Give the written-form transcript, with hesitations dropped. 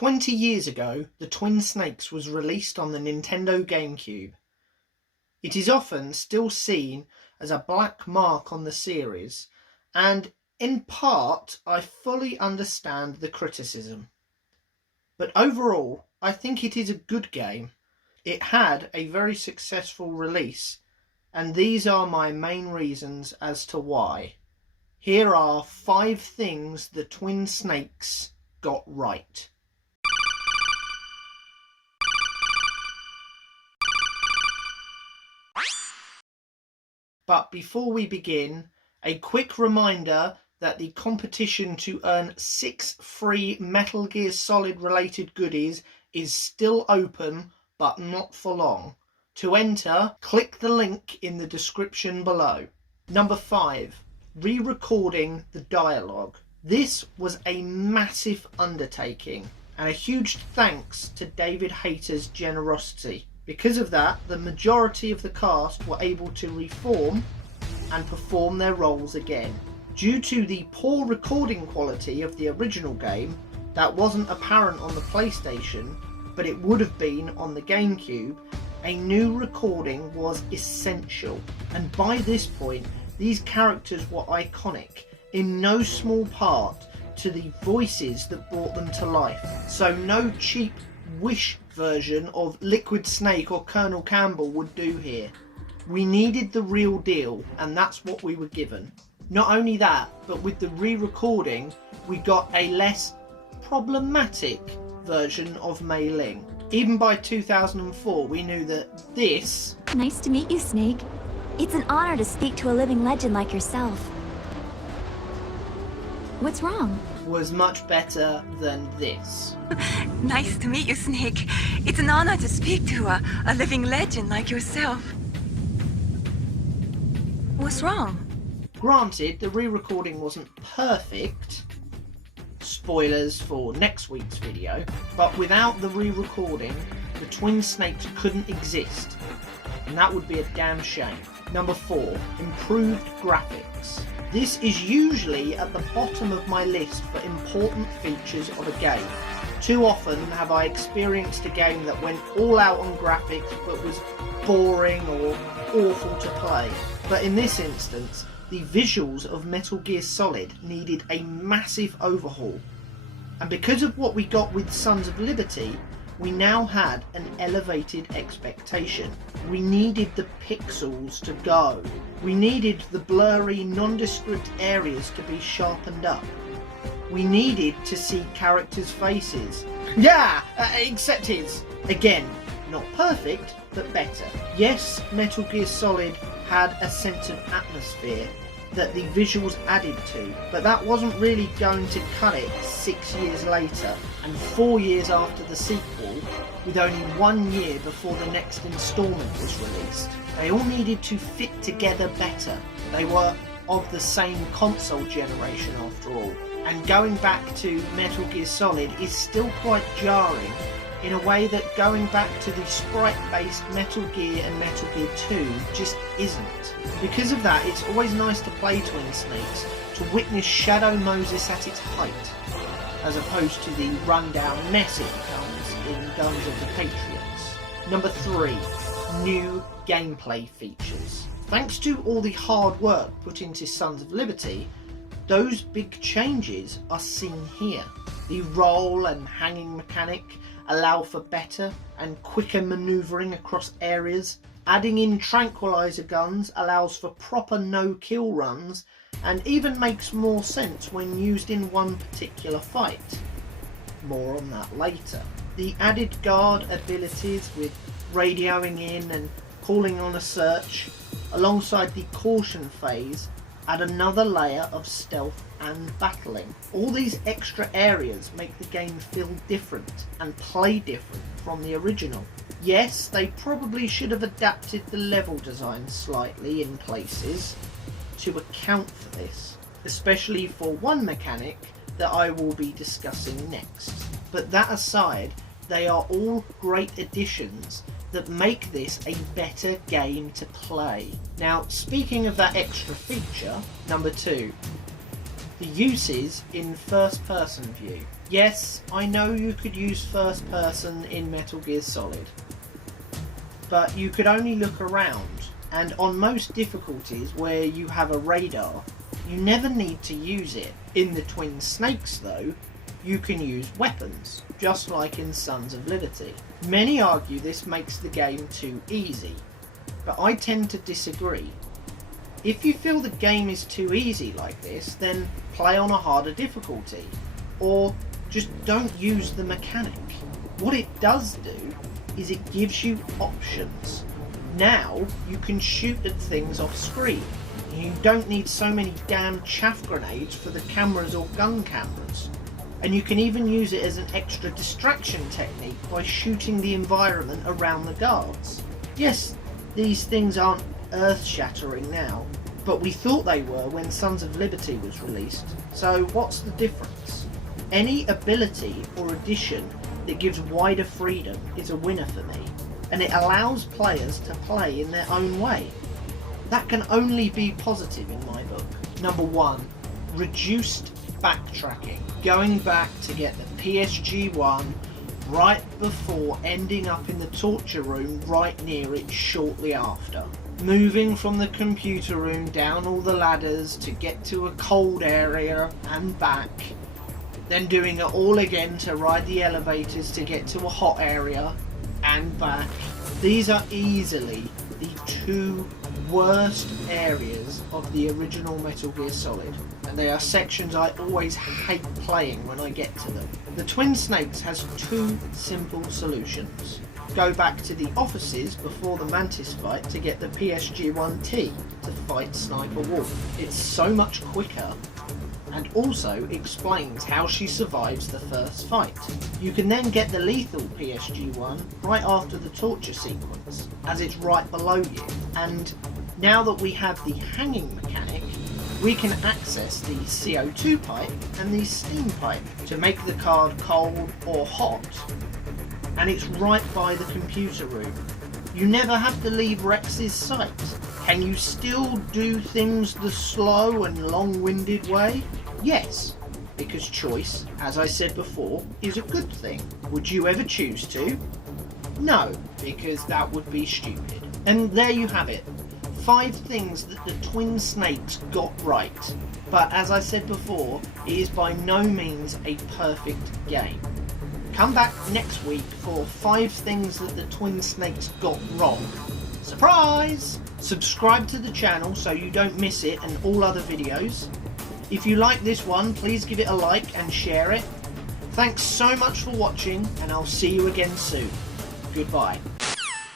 20 years ago, the Twin Snakes was released on the Nintendo Gamecube. It is often still seen as a black mark on the series, and in part I fully understand the criticism. But overall, I think it is a good game. It had a very successful release, and these are my main reasons as to why. Here are 5 things the Twin Snakes got right. But before we begin, a quick reminder that the competition to earn 6 free Metal Gear Solid related goodies is still open, but not for long. To enter, click the link in the description below. Number 5. Re-recording the dialogue. This was a massive undertaking, and a huge thanks to David Hayter's generosity. Because of that, the majority of the cast were able to reform and perform their roles again. Due to the poor recording quality of the original game, that wasn't apparent on the PlayStation, but it would have been on the Gamecube, a new recording was essential. And by this point, these characters were iconic, in no small part to the voices that brought them to life. So no cheap Wish version of Liquid Snake or Colonel Campbell would do here. We needed the real deal, and that's what we were given. Not only that, but with the re-recording, we got a less problematic version of Mei Ling. Even by 2004, we knew that this... Nice to meet you, Snake. It's an honor to speak to a living legend like yourself. What's wrong? ...was much better than this. Nice to meet you, Snake. It's an honor to speak to a living legend like yourself. What's wrong? Granted, the re-recording wasn't perfect. Spoilers for next week's video. But without the re-recording, the Twin Snakes couldn't exist. And that would be a damn shame. Number 4. Improved graphics. This is usually at the bottom of my list for important features of a game. Too often have I experienced a game that went all out on graphics but was boring or awful to play. But in this instance, the visuals of Metal Gear Solid needed a massive overhaul. And because of what we got with Sons of Liberty, we now had an elevated expectation. We needed the pixels to go. We needed the blurry, nondescript areas to be sharpened up. We needed to see characters' faces. Yeah, except his. Again, not perfect, but better. Yes, Metal Gear Solid had a sense of atmosphere that the visuals added to, but that wasn't really going to cut it 6 years later and 4 years after the sequel, with only 1 year before the next installment was released. They all needed to fit together better. They were of the same console generation after all, and going back to Metal Gear Solid is still quite jarring in a way that going back to the sprite-based Metal Gear and Metal Gear 2 just isn't. Because of that, it's always nice to play Twin Snakes, to witness Shadow Moses at its height, as opposed to the rundown mess it becomes in Guns of the Patriots. Number 3. New gameplay features. Thanks to all the hard work put into Sons of Liberty, those big changes are seen here. The roll and hanging mechanic allow for better and quicker manoeuvring across areas. Adding in tranquilizer guns allows for proper no-kill runs and even makes more sense when used in one particular fight. More on that later. The added guard abilities with radioing in and calling on a search, alongside the caution phase, add another layer of stealth and battling. All these extra areas make the game feel different and play different from the original. Yes, they probably should have adapted the level design slightly in places to account for this, especially for one mechanic that I will be discussing next. But that aside, they are all great additions that make this a better game to play. Now, speaking of that extra feature, number 2, the uses in first person view. Yes, I know you could use first person in Metal Gear Solid, but you could only look around, and on most difficulties where you have a radar, you never need to use it. In the Twin Snakes though, you can use weapons, just like in Sons of Liberty. Many argue this makes the game too easy, but I tend to disagree. If you feel the game is too easy like this, then play on a harder difficulty, or just don't use the mechanic. What it does do is it gives you options. Now you can shoot at things off screen. You don't need so many damn chaff grenades for the cameras or gun cameras. And you can even use it as an extra distraction technique by shooting the environment around the guards. Yes, these things aren't earth-shattering now, but we thought they were when Sons of Liberty was released. So what's the difference? Any ability or addition that gives wider freedom is a winner for me, and it allows players to play in their own way. That can only be positive in my book. Number 1, reduced backtracking. Going back to get the PSG-1 right before ending up in the torture room right near it shortly after. Moving from the computer room down all the ladders to get to a cold area and back. Then doing it all again to ride the elevators to get to a hot area and back. These are easily the 2 worst areas of the original Metal Gear Solid, and they are sections I always hate playing when I get to them. The Twin Snakes has 2 simple solutions. Go back to the offices before the Mantis fight to get the PSG-1T to fight Sniper Wolf. It's so much quicker, and also explains how she survives the first fight. You can then get the lethal PSG-1 right after the torture sequence, as it's right below you. And now that we have the hanging mechanic, we can access the CO2 pipe and the steam pipe to make the card cold or hot, and it's right by the computer room. You never have to leave Rex's sight. Can you still do things the slow and long-winded way? Yes, because choice, as I said before, is a good thing. Would you ever choose to? No, because that would be stupid. And there you have it. 5 things that the Twin Snakes got right. But as I said before, it is by no means a perfect game. Come back next week for 5 things that the Twin Snakes got wrong. Surprise! Subscribe to the channel so you don't miss it and all other videos. If you like this one, please give it a like and share it. Thanks so much for watching, and I'll see you again soon. Goodbye.